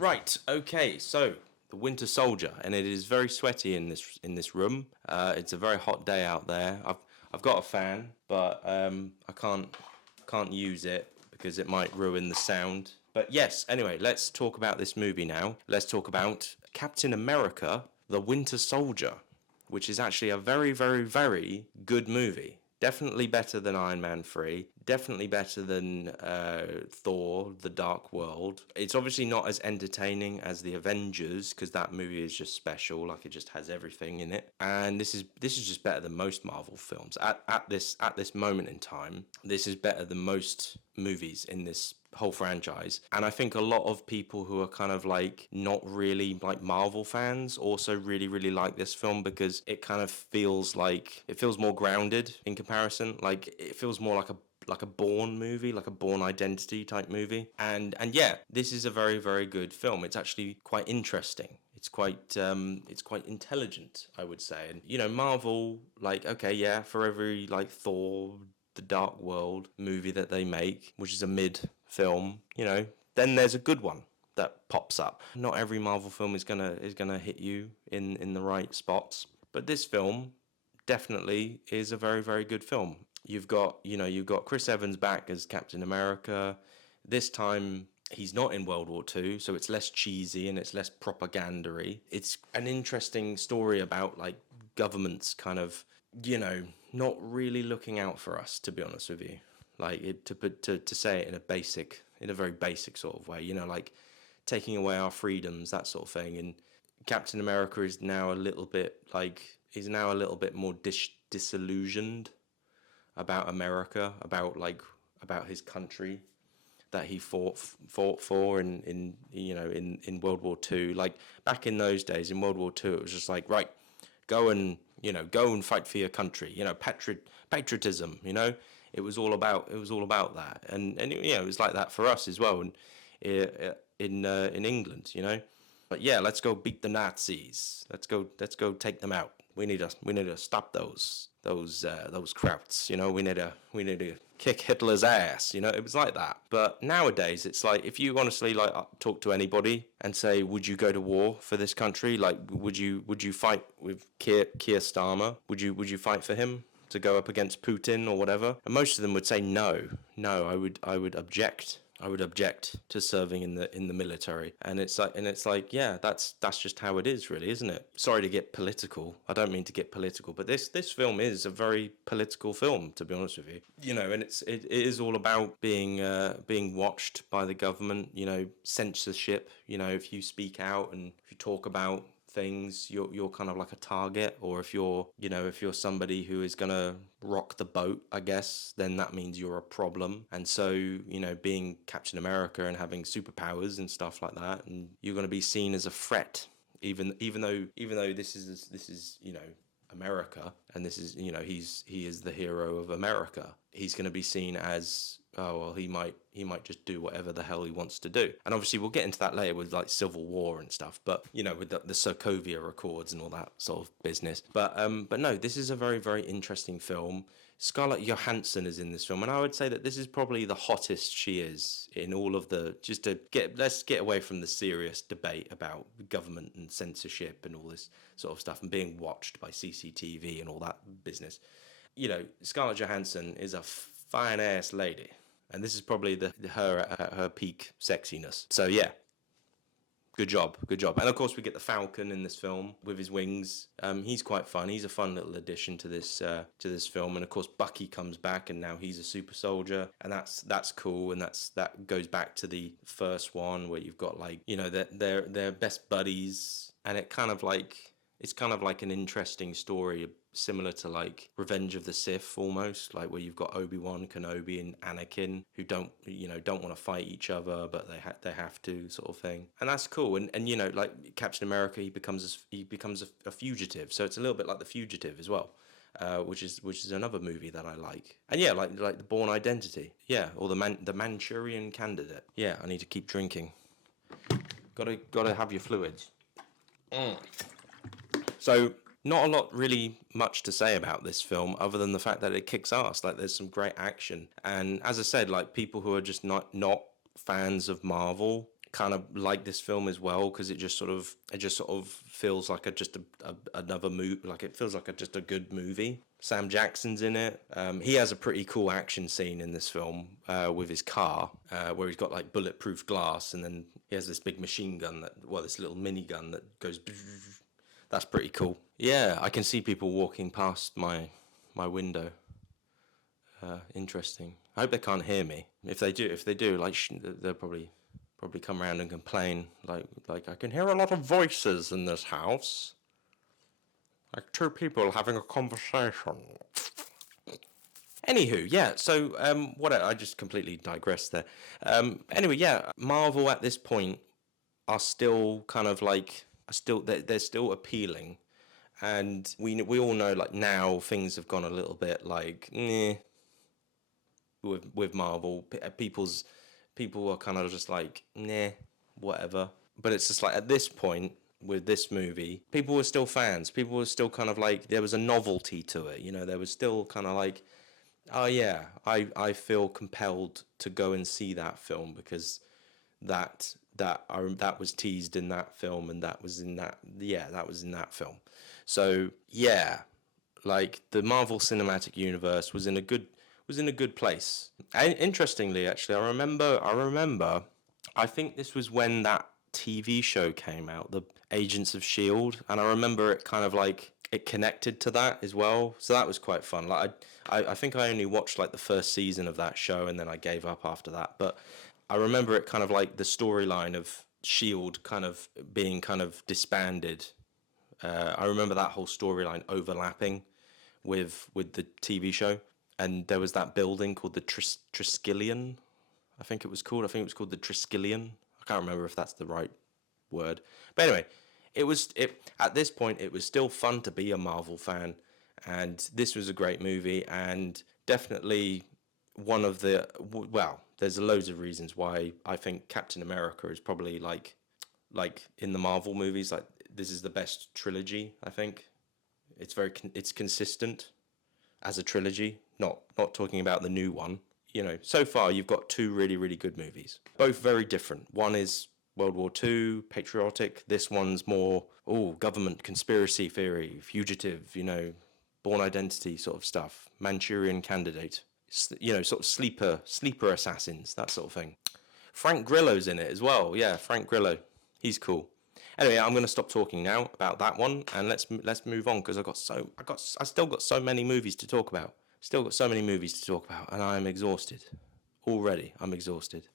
Right. Okay. So the Winter Soldier, and it is very sweaty in this room. It's a very hot day out there. I've got a fan, but I can't use it because it might ruin the sound. But yes. Anyway, let's talk about this movie now. Let's talk about Captain America: The Winter Soldier, which is actually a very, very, very good movie. Definitely better than Iron Man 3. Definitely better than Thor: The Dark World. It's obviously not as entertaining as the Avengers because that movie is just special. Like, it just has everything in it. And this is just better than most Marvel films at this moment in time. This is better than most movies in this whole franchise. And I think a lot of people who are kind of like not really like Marvel fans also really, really like this film because it kind of feels like it feels more grounded in comparison. Like, it feels more like a Bourne movie, like a Bourne Identity type movie. And yeah, this is a very, very good film. It's actually quite interesting. It's quite intelligent, I would say. And Marvel, like, okay, yeah, for every like Thor, the Dark World movie that they make, which is a mid film, then there's a good one that pops up. Not every Marvel film is gonna hit you in the right spots, but this film definitely is a very, very good film. You've got Chris Evans back as Captain America. This time he's not in World War II, so it's less cheesy and it's less propagandary. It's an interesting story about like governments kind of, not really looking out for us, to be honest with you. Like, to say it in a very basic sort of way, like taking away our freedoms, that sort of thing. And Captain America is now a little bit more disillusioned about America, about his country that he fought for in World War II. Like, back in those days in World War II, it was just like, right, go and fight for your country. Patriotism. It was all about that, and it was like that for us as well, and in England. But yeah, let's go beat the Nazis. Let's go take them out. We need to stop those Krauts. We need to kick Hitler's ass. It was like that. But nowadays, it's like, if you honestly like talk to anybody and say, would you go to war for this country? Like, would you fight with Keir Starmer? Would you fight for him to go up against Putin or whatever? And most of them would say no. No, I would object. I would object to serving in the military. And it's like, yeah, that's just how it is, really, isn't it? Sorry to get political. I don't mean to get political, but this film is a very political film, to be honest with you. And it is all about being watched by the government. Censorship. If you speak out and if you talk about things, you're kind of like a target. Or if you're somebody who is gonna rock the boat, I guess, then that means you're a problem. And so, being Captain America and having superpowers and stuff like that, and you're gonna be seen as a threat, even though this is America, and this is he is the hero of America. He's going to be seen as, oh well, he might just do whatever the hell he wants to do. And obviously we'll get into that later with like Civil War and stuff, but with the Sokovia Accords and all that sort of business. But no, this is a very, very interesting film. Scarlett Johansson is in this film, and I would say that this is probably the hottest she is in all of the. Let's get away from the serious debate about government and censorship and all this sort of stuff and being watched by CCTV and all that business. Scarlett Johansson is a fine ass lady, and this is probably her at her peak sexiness. So yeah, good job. And of course, we get the Falcon in this film with his wings. He's quite fun. He's a fun little addition to this film. And of course, Bucky comes back, and now he's a super soldier, and that's cool. And that goes back to the first one where you've got like they're best buddies, and it's kind of like an interesting story, similar to like Revenge of the Sith, almost, like where you've got Obi-Wan Kenobi and Anakin who don't want to fight each other, but they have to, sort of thing. And that's cool. And like Captain America, he becomes a fugitive, so it's a little bit like The Fugitive as well. Which is another movie that I like. And yeah, like the Bourne Identity, yeah, or the Manchurian Candidate. Yeah, I need to keep drinking. Gotta have your fluids. So, not a lot really much to say about this film other than the fact that it kicks ass. Like, there's some great action. And as I said, like, people who are just not fans of Marvel kind of like this film as well, because it just sort of feels like another movie. Like it feels like just a good movie. Sam Jackson's in it. He has a pretty cool action scene in this film with his car, where he's got like bulletproof glass, and then he has this big machine gun this little mini gun that goes. That's pretty cool. Yeah, I can see people walking past my window. Interesting. I hope they can't hear me. If they do, like they'll probably come around and complain. Like I can hear a lot of voices in this house. Like two people having a conversation. Anywho, yeah. So what I just completely digressed there. Anyway, yeah. Marvel at this point are still kind of like they're still appealing, and we all know like now things have gone a little bit like with Marvel. People are kind of just like nah, whatever. But it's just like at this point with this movie, people were still fans. People were still kind of like there was a novelty to it. You know, there was still kind of like, oh yeah, I feel compelled to go and see that film because that was teased in that film and that was in that film. So yeah, like the Marvel Cinematic Universe was in a good place. And interestingly, actually, I remember, I think this was when that TV show came out, the Agents of Shield, and I remember it kind of like it connected to that as well. So that was quite fun. Like I think I only watched like the first season of that show and then I gave up after that. But I remember it kind of like the storyline of Shield kind of being kind of disbanded. I remember that whole storyline overlapping with the TV show, and there was that building called the Triskelion. I think it was called. I think it was called the Triskelion. I can't remember if that's the right word. But anyway, it at this point it was still fun to be a Marvel fan, and this was a great movie, and definitely one of the well. There's loads of reasons why I think Captain America is probably like in the Marvel movies. Like this is the best trilogy. I think it's consistent as a trilogy. Not talking about the new one. You know, so far you've got two really, really good movies. Both very different. One is World War II, patriotic. This one's more, government conspiracy theory, fugitive, Born Identity sort of stuff. Manchurian Candidate. Sort of sleeper assassins, that sort of thing. Frank Grillo's in it as well. Yeah, Frank Grillo. He's cool. Anyway, I'm going to stop talking now about that one and let's move on because I still got so many movies to talk about. Still got so many movies to talk about, and I'm exhausted. Already, I'm exhausted.